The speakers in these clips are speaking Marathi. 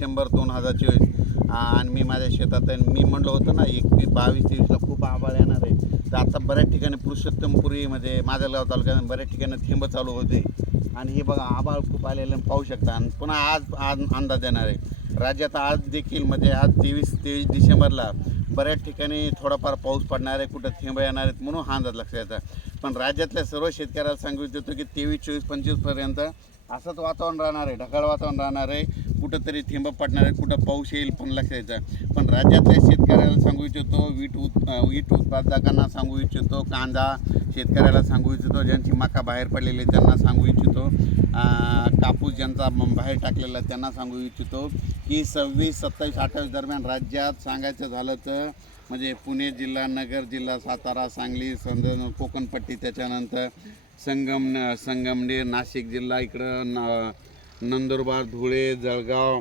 डिसेंबर 2024 आणि मी माझ्या शेतात आहे. मी म्हणलं होतं ना 21, 22, 23ला खूप आभाळ येणार आहे. तर आता बऱ्याच ठिकाणी पुरुषोत्तमपुरीमध्ये माजलगाव तालुक्यात बऱ्याच ठिकाणी थेंब चालू होते आणि हे बघा आभाळ खूप आलेलं पाहू शकता. आणि पुन्हा आज अंदाज येणार आहे राज्यात. आज देखील म्हणजे आज 23 डिसेंबरला बऱ्याच ठिकाणी थोडाफार पाऊस पडणार आहे, कुठं थेंब येणार आहेत म्हणून हा अंदाज लक्षात येतात. पण राज्यातल्या सर्व शेतकऱ्याला सांगू इच्छितो की 23, 24, 25पर्यंत असंच वातावरण राहणार आहे, ढगाळ वातावरण राहणार आहे. कुठंतरी थेंब पडणार आहे, कुठं पाऊस येईल पण लक्षात यायचं. पण राज्यातल्या शेतकऱ्याला सांगू इच्छितो, वीट उत्पादकांना सांगू इच्छितो, कांदा शेतकऱ्याला सांगू इच्छितो, ज्यांची मका बाहेर पडलेली त्यांना सांगू इच्छितो, कापूस ज्यांचा बाहेर टाकलेला त्यांना सांगू इच्छितो की 26, 27, 28 दरम्यान राज्यात सांगायचं झालं तर म्हणजे पुणे जिल्हा, नगर जिल्हा, सातारा, सांगली, कोकणपट्टी, त्याच्यानंतर संगमनेर, नाशिक जिल्हा, इकडं नंदुरबार, धुळे, जळगाव,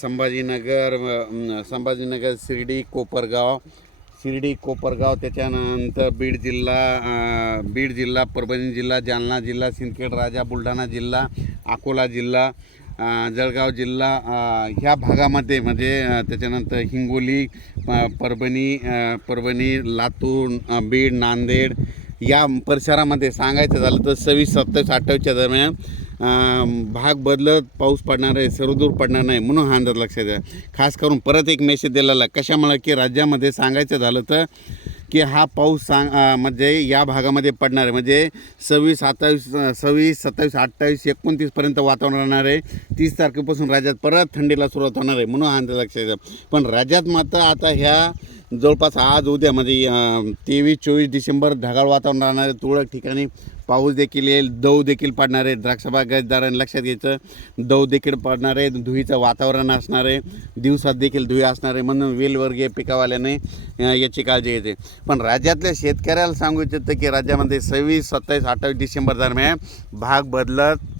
संभाजीनगर, शिर्डी, कोपरगाव, त्याच्यानंतर बीड जिल्हा, परभणी जिल्हा, जालना जिल्हा, सिंदखेड राजा, बुलढाणा जिल्हा, अकोला जिल्हा, जळगाव जिल्हा, ह्या भागामध्ये म्हणजे त्याच्यानंतर हिंगोली, परभणी, लातूर, बीड, नांदेड या परिसरामध्ये सांगायचं झालं तर 26, 27, 28च्या दरम्यान भाग बदलत पाऊस पडणार आहे, सर्वदूर पडणार नाही म्हणून हा अंदाज लक्षात द्या. खास करून परत एक मेसेज दिलेला कशामुळे की राज्यामध्ये सांगायचं झालं तर की हा पाऊस म्हणजे या भागामध्ये पडणार आहे म्हणजे 26, 27, 28, 29पर्यंत वातावरण राहणार आहे. 30 तारखेपासून राज्यात परत थंडीला सुरुवात होणार आहे म्हणून हा अंदाज लक्षात द्या. पण राज्यात मात्र आता ह्या जवळपास आज उद्या म्हणजे 23, 24 डिसेंबर ढगाळ वातावरण राहणार आहे. तुरळक ठिकाणी पाऊस देखील येईल, दव देखील पडणार आहे. द्राक्षबागायतदारांनी लक्षात घ्यायचं, दव देखील पडणार आहे, धुळीचं वातावरण असणार आहे, दिवसात देखील धुळी असणार आहे म्हणून वेलवर्गीय पिकावाल्याने याची काळजी घेते. पण राज्यातल्या शेतकऱ्याला सांगू इच्छितं की राज्यामध्ये 26, 27, 28 डिसेंबर दरम्यान भाग बदलत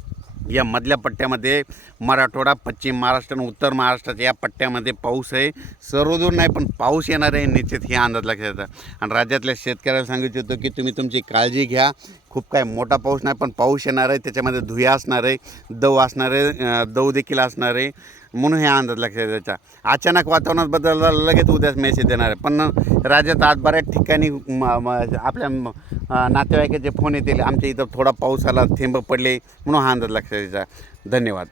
या मधल्या पट्ट्यामध्ये मराठवाडा, पश्चिम महाराष्ट्र आणि उत्तर महाराष्ट्राच्या या पट्ट्यामध्ये पाऊस आहे. सर्वदूर नाही पण पाऊस येणार आहे निश्चित, हे अंदाज लक्षात येतं. आणि राज्यातल्या शेतकऱ्याला सांगितलं होतं की तुम्ही तुमची काळजी घ्या. खूप काय मोठा पाऊस नाही पण पाऊस येणार आहे, त्याच्यामध्ये धुया असणार आहे, दव देखील असणार आहे म्हणून हे अंदाज लक्षात द्यायचा. अचानक वातावरणात बदलला लगेच उद्याच मेसेज देणार आहे. पण राज्यात आज बऱ्याच ठिकाणी आपल्या नातेवाईकाचे फोन येतील, आमच्या इथं थोडा पाऊस आला, थेंब पडले म्हणून हा अंदाज लक्षात द्यायचा. धन्यवाद.